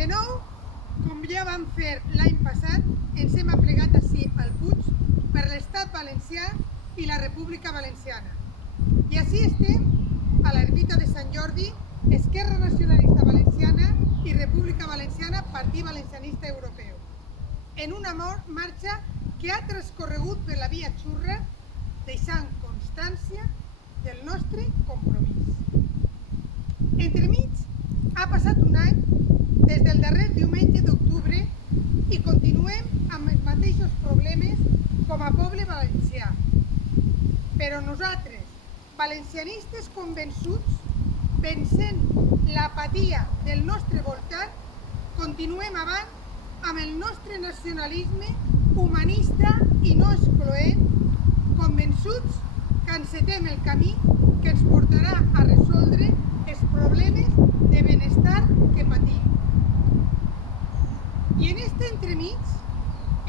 De nou, com ja vam fer l'any passat, ens hem aplegat ací al Puig per l'Estat valencià i la República Valenciana. I així estem a l'ermita de Sant Jordi, Esquerra Nacionalista Valenciana i República Valenciana, Partit Valencianista Europeu, en una marxa que ha transcorregut per la via xurra, deixant constància del nostre compromís. Entremig, ha passat un any des del darrer diumenge d'octubre i continuem amb els mateixos problemes com a poble valencià. Però nosaltres, valencianistes convençuts, vencent l'apatia del nostre voltant, continuem avant amb el nostre nacionalisme humanista i no excloent, convençuts que encetem el camí que ens portarà a resoldre els problemes de benestar que patim. I en este entremig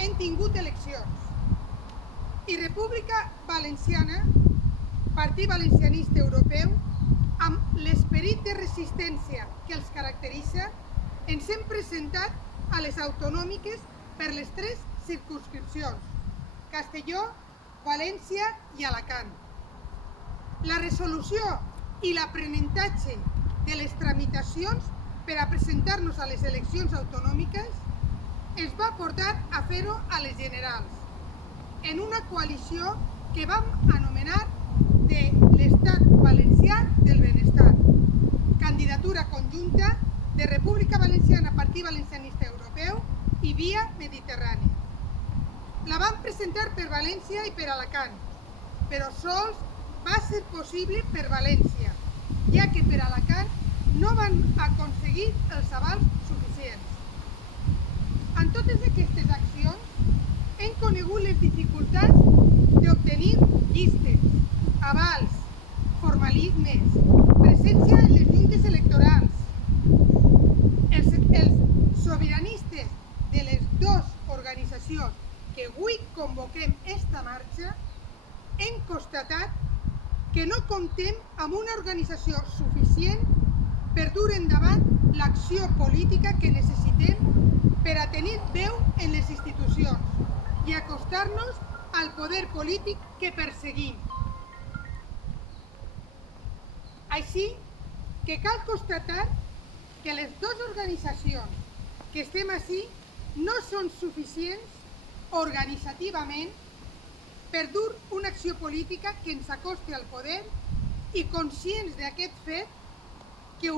hem tingut eleccions i República Valenciana, Partit Valencianista Europeu, amb l'esperit de resistència que els caracteritza, ens hem presentat a les autonòmiques per les 3 circumscripcions: Castelló, València i Alacant. La resolució i l'aprenentatge de les tramitacions per a presentar-nos a les eleccions autonòmiques ens va portar a fer-ho a les generals, en una coalició que vam anomenar de l'Estat Valencià del Benestar, candidatura conjunta de República Valenciana, Partit Valencianista Europeu i Via Mediterrània. La vam presentar per València i per Alacant, però sols va ser possible per València, ja que per Alacant no van aconseguir els avals suficients. En totes aquestes accions hem conegut les dificultats d'obtenir llistes, avals, formalismes, presència en les juntes electorals. Els sobiranistes de les 2 organitzacions que avui convoquem esta marxa hem constatat que no comptem amb una organització suficient per dur endavant l'acció política que necessitem per a tenir veu en les institucions i acostar-nos al poder polític que perseguim. Així que cal constatar que les 2 organitzacions que estem ací no són suficients organitzativament per dur una acció política que ens acosti al poder i conscients d'aquest fet que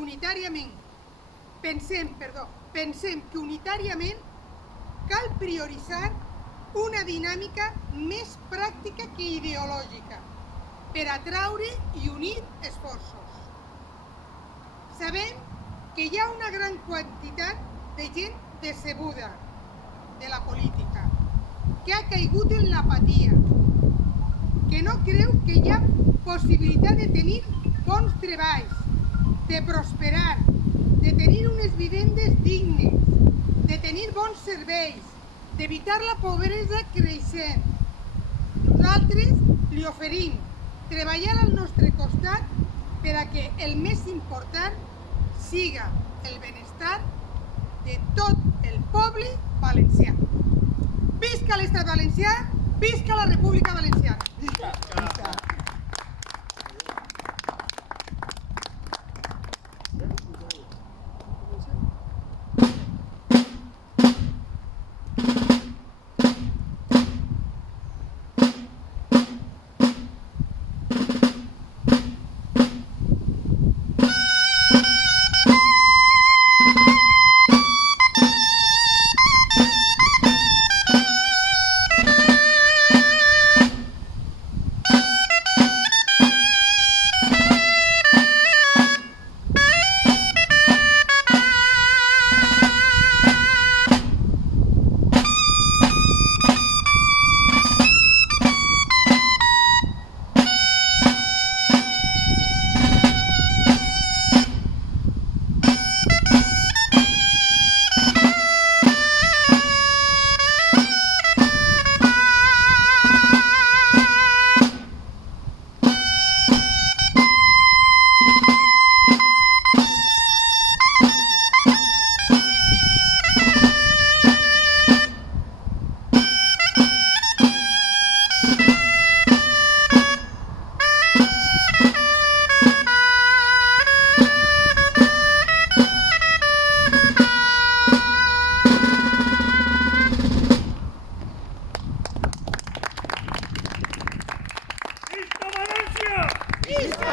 pensem que unitàriament cal prioritzar una dinàmica més pràctica que ideològica per atraure i unir esforços. Sabem que hi ha una gran quantitat de gent decebuda de la política, que ha caigut en l'apatia, que no creu que hi ha possibilitat de tenir bons treballs, de prosperar, de tenir unes vivendes dignes, de tenir bons serveis, d'evitar la pobresa creixent. Nosaltres li oferim treballar al nostre costat per a que el més important siga el benestar de tot el poble valencià. Visca l'Estat valencià, visca la República Valenciana! Visca!